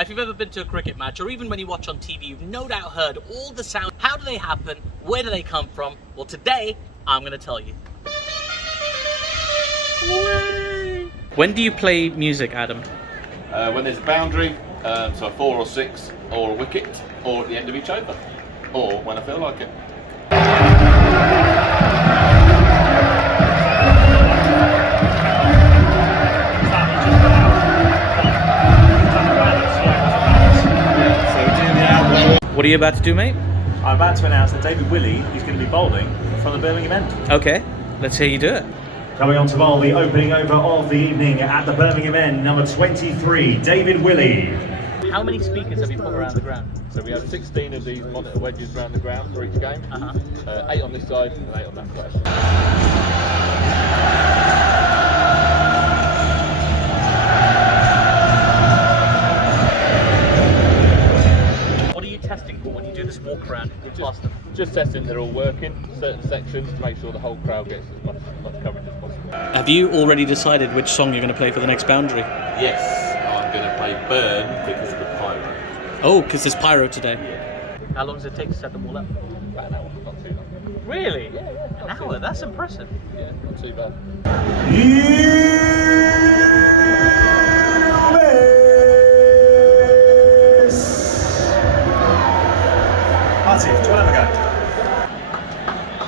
Now, if you've ever been to a cricket match, or even when you watch on TV, you've no doubt heard all the sounds. How do they happen? Where do they come from? Well, today, I'm going to tell you. When do you play music, Adam? When there's a boundary, so a 4 or 6, or a wicket, or at the end of each over, or when I feel like it. What are you about to do, mate? I'm about to announce that David Willey is going to be bowling from the Birmingham end. Okay, let's hear you do it. Coming on to bowl the opening over of the evening at the Birmingham end, number 23, David Willey. How many speakers have you put around the ground? So we have 16 of these monitor wedges around the ground for each game. 8 on this side and 8 on that side. Testing for when you do this walk around past them? Just testing they're all working, certain sections to make sure the whole crowd gets as much coverage as possible. Have you already decided which song you're going to play for the next boundary? Yes, I'm going to play Burn because of the pyro. Oh, because there's pyro today? Yeah. How long does it take to set them all up? About an hour, not too long. Really? Yeah. An hour? That's impressive. Yeah, not too bad. Aatif, do you want to have a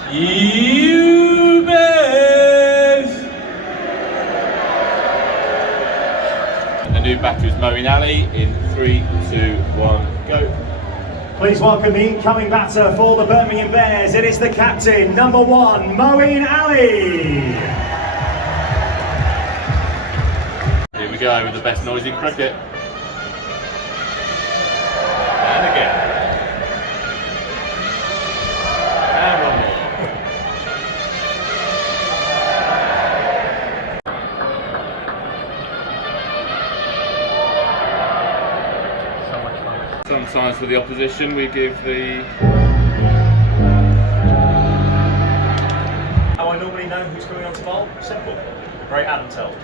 go? You bet! And the new batter is Moeen Ali in 3, 2, 1, go. Please welcome the incoming batter for the Birmingham Bears. It is the captain, number 1, Moeen Ali. Here we go with the best noise in cricket. And again. And one more. So much fun. Sometimes for the opposition we give the... How I normally know who's coming on to bowl? Simple. The great Adam told.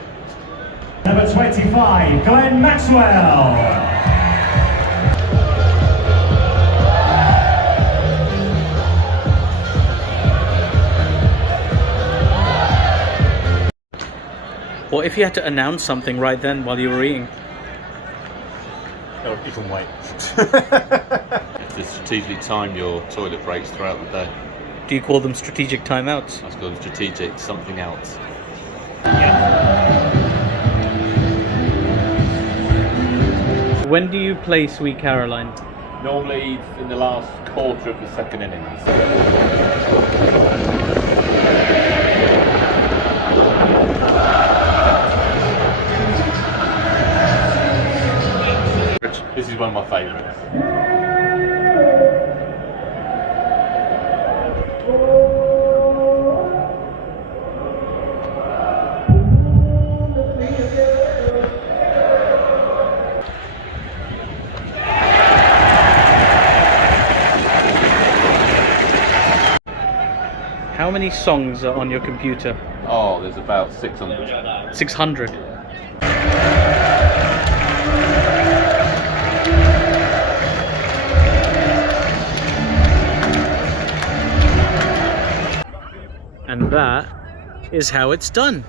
Number 25, Glenn Maxwell. What if you had to announce something right then while you were eating? Oh, you can wait. To strategically time your toilet breaks throughout the day. Do you call them strategic timeouts? I was called strategic something else. When do you play Sweet Caroline? Normally in the last quarter of the second innings. This is one of my favourites. How many songs are on your computer? Oh, there's about 600. 600. And that is how it's done.